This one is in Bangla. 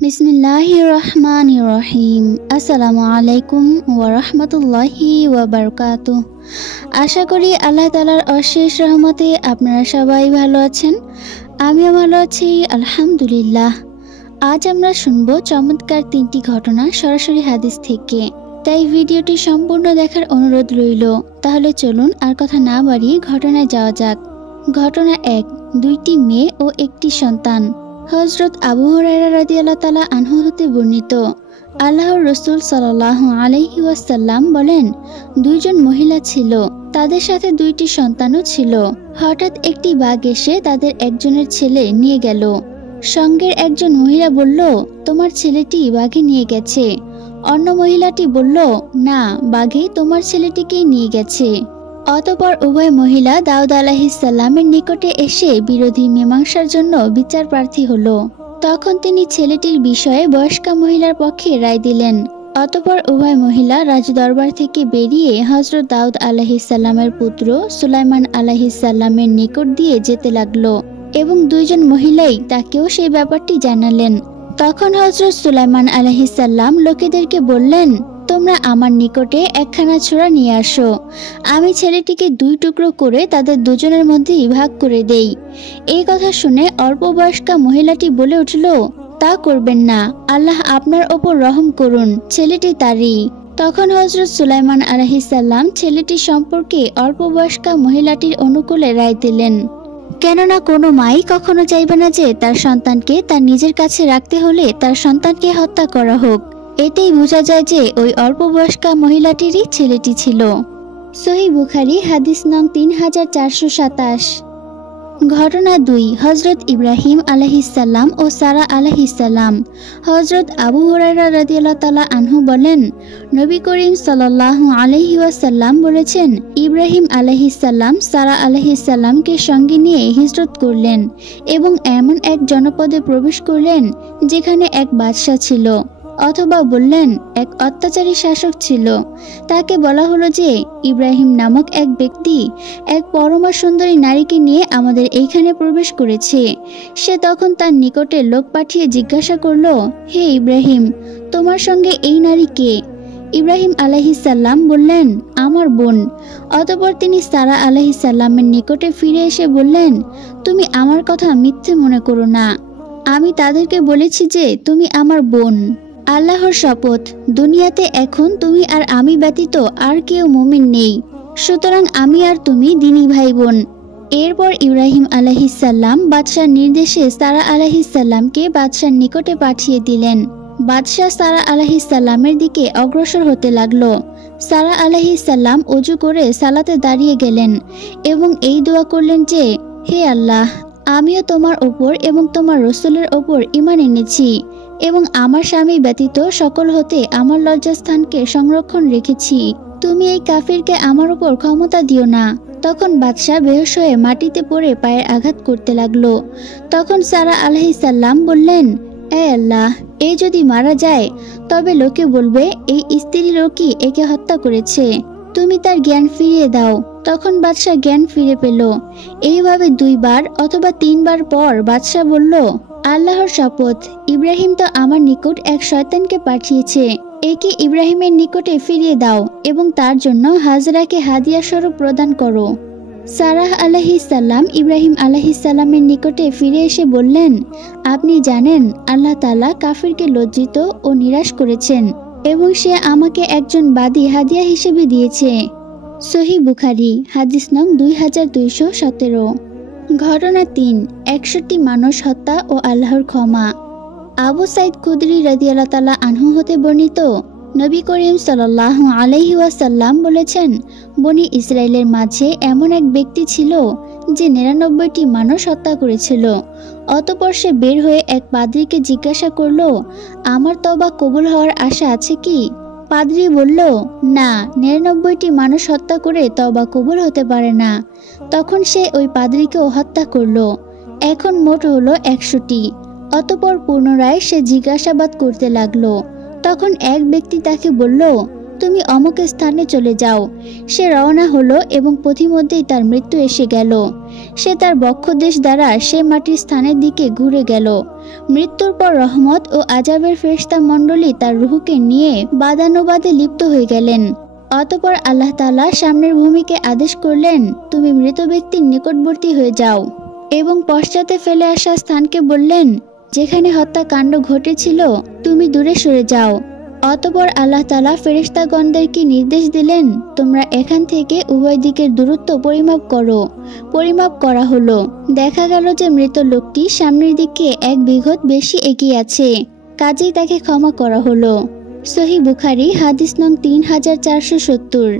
বিসমিল্লাহির রহমানির রহিম। আসসালামু আলাইকুম ওয়া রাহমাতুল্লাহি ওয়া বারাকাতুহু। আশা করি আল্লাহ তাআলার অশেষ রহমতে আপনারা সবাই ভালো আছেন। আমিও ভালো আছি আলহামদুলিল্লাহ। আজ আমরা শুনব চমৎকার 3টি ঘটনা সরাসরি হাদিস থেকে। তাই ভিডিওটি সম্পূর্ণ দেখার অনুরোধ রইল। তাহলে চলুন আর কথা না বাড়িয়ে ঘটনায় যাওয়া যাক। ঘটনা 1, 2টি মেয়ে ও একটি সন্তান। হযরত আবু হুরায়রা রাদিয়াল্লাহু তাআলা আনহু হতে বর্ণিত, আল্লাহর রাসূল সাল্লাল্লাহু আলাইহি ওয়াসাল্লাম বলেন, দুইজন মহিলা ছিল, তাদের সাথে 2টি সন্তানও ছিল। হঠাৎ একটি বাঘ এসে তাদের একজনের ছেলে নিয়ে গেল। সঙ্গের একজন মহিলা বলল, তোমার ছেলেটি বাঘে নিয়ে গেছে। অন্য মহিলাটি বলল, না, বাঘে তোমার ছেলেটিকেই নিয়ে গেছে। অতঃপর উভয় মহিলা দাউদ আলাইহিস সালামের নিকটে এসে বিরোধী মীমাংসার জন্য বিচার প্রার্থী হলো। তখন তিনি ছেলেটির বিষয়ে বয়স্কা মহিলার পক্ষে রায় দিলেন। অতঃপর উভয় মহিলা রাজদরবার থেকে বেরিয়ে হযরত দাউদ আলাইহিস সালামের পুত্র সুলাইমান আলাইহিস সালামের নিকট দিয়ে যেতে লাগলো এবং দুইজন মহিলাই তাকেও সেই ব্যাপারটি জানালেন। তখন হযরত সুলাইমান আলাইহিস সালাম লোকেদেরকে বললেন, তোমরা আমার নিকটে একখানা ছোরা নিয়ে আসো। আমি ছেলেটিকে 2 টুকরো করে তাদের দুজনের মধ্যেই ভাগ করে দেই। এই কথা শুনে অল্প বয়স্কা মহিলাটি বলে উঠল, তা করবেন না, আল্লাহ আপনার ওপর রহম করুন, ছেলেটি তারই। তখন হযরত সুলাইমান আলাইহিস সালাম ছেলেটি সম্পর্কে অল্প বয়স্কা মহিলাটির অনুকূলে রায় দিলেন। কেননা কোনো মাই কখনো চাইবে না যে তার সন্তানকে তার নিজের কাছে রাখতে হলে তার সন্তানকে হত্যা করা হোক। এতেই বোঝা যায় যে ওই অল্প বয়স্কা মহিলাটিরই ছেলেটি ছিল। সহিহ বুখারী হাদিস নং 3427। ঘটনা 2, হযরত ইব্রাহিম আলাইহিস সালাম ও সারা আলাইহিস সালাম। হযরত আবু হুরায়রা রাদিয়াল্লাহু তাআলা আনহু বলেন, নবী করিম সাল্লাল্লাহু আলাইহি ওয়াসাল্লাম বলেছেন, ইব্রাহিম আলাইহিস সালাম সারা আলাইহিস সালামকে সঙ্গে নিয়ে হিজরত করলেন এবং এমন এক জনপদে প্রবেশ করলেন যেখানে এক বাদশা ছিল, অথবা বললেন এক অত্যাচারী শাসক ছিল। তাকে বলা হলো যে ইব্রাহিম নামক এক ব্যক্তি এক পরমা সুন্দরী নারীকে নিয়ে আমাদের এইখানে প্রবেশ করেছে। সে তখন তার নিকটে লোক পাঠিয়ে জিজ্ঞাসা করল, হে ইব্রাহিম, তোমার সঙ্গে এই নারী কে? ইব্রাহিম আলাইহিস সালাম বললেন, আমার বোন। অতঃপর তিনি সারা আলাইহিস সালামের নিকটে ফিরে এসে বললেন, তুমি আমার কথা মিথ্যে মনে করো না। আমি তাদেরকে বলেছি যে তুমি আমার বোন। আল্লাহর শপথ, দুনিয়াতে এখন তুমি আর আমি ব্যতীত আর কেউ মুমিন নেই, সুতরাং আমি আর তুমি দিনী ভাই বোন। এরপর ইব্রাহিম আলাইহিস সালাম বাদশার নির্দেশে সারা আলাইহিস সালামকে বাদশার নিকটে পাঠিয়ে দিলেন। বাদশাহ সারা আলাইহিস সালামের দিকে অগ্রসর হতে লাগলো। সারা আলাইহিস সালাম ওযু করে সালাতে দাঁড়িয়ে গেলেন এবং এই দোয়া করলেন যে, হে আল্লাহ, আমিও তোমার ওপর এবং তোমার রাসূলের ওপর ঈমান এনেছি এবং আমার স্বামী ব্যতীত সকল হতে আমার লজ্জাস্থানকে সংরক্ষণ রেখেছি। তুমি এই কাফিরকে আমার উপর ক্ষমতা দিও না। তখন বাদশাহ বেহুশ হয়ে মাটিতে পড়ে পায়ের আঘাত করতে লাগলো। তখন সারা আলাইহিস সালাম বললেন, এ আল্লাহ, এ যদি মারা যায় তবে লোকে বলবে এই স্ত্রী লোকই একে হত্যা করেছে, তুমি তার জ্ঞান ফিরিয়ে দাও। তখন বাদশাহ জ্ঞান ফিরে পেল। এইভাবে 2 বার অথবা 3 বার পর বাদশাহ বলল, আল্লাহর শপথ, ইব্রাহিম তো আমার নিকট এক শয়তানকে পাঠিয়েছে, একে ইব্রাহিমের নিকটে ফিরিয়ে দাও এবং তার জন্য হাজরাকে হাদিয়া স্বরূপ প্রদান করো। সারাহ আলাইহিস সালাম ইব্রাহিম আলাইহিস সালামের নিকটে ফিরে এসে বললেন, আপনি জানেন আল্লাহ তাআলা কাফিরকে লজ্জিত ও নিরাশ করেছেন এবং সে আমাকে একজন বাদী হাদিয়া হিসেবে দিয়েছে। সহিহ বুখারী হাদিস নং 2217। ঘটনা 3, 61 মানুষ হত্যা ও আল্লাহর ক্ষমা। আবু সাইদ খুদরি রাদিয়াল্লাহু তাআলা আনহু হতে বর্ণিত, নবী করিম সাল্লাল্লাহু আলাইহি ওয়াসাল্লাম বলেছেন, বনি ইসরাইলের মাঝে এমন এক ব্যক্তি ছিল যে 99টি মানুষ হত্যা করেছিল। অতঃপর সে বের হয়ে এক পাদ্রীকে জিজ্ঞাসা করল, আমার তওবা কবুল হওয়ার আশা আছে কি? পাদ্রী বলল, না, 99টি মানুষ হত্যা করে তওবা কবুল হতে পারে না। তখন সে ওই পাদ্রীকেও হত্যা করল। এখন মোট হলো 100টি। অতঃপর পুনরায় সে জিজ্ঞাসাবাদ করতে লাগলো। তখন এক ব্যক্তি তাকে বলল, তুমি তুমি অমুক স্থানে চলে যাও। সে রওনা হলো এবং পথিমধ্যেই তার মৃত্যু এসে গেল। সে তার বক্ষদেশ দ্বারা সে মাটির স্থানের দিকে ঘুরে গেল। মৃত্যুর পর রহমত ও আজাবের ফেরেশতা মণ্ডলী তার রূহকে নিয়ে বাদানুবাদে লিপ্ত হয়ে গেলেন। অতঃপর আল্লাহ তাআলা সামনের ভূমিকে আদেশ করলেন, তুমি মৃত ব্যক্তির নিকটবর্তী হয়ে যাও এবং পশ্চাতে ফেলে আসা স্থানকে বললেন, যেখানে হত্যাকাণ্ড ঘটেছিল তুমি দূরে সরে যাও। অতঃপর আল্লাহ তাআলা ফেরেশতাগণদেরকে নির্দেশ দিলেন, তোমরা এখান থেকে উভয় দিকের দূরত্ব পরিমাপ করো। পরিমাপ করা হলো। দেখা গেল যে মৃত লোকটি সামনের দিকে 1 বিঘত বেশি এগিয়ে আছে, কাজেই তাকে ক্ষমা করা হলো। সহিহ বুখারী হাদিস নং 3470।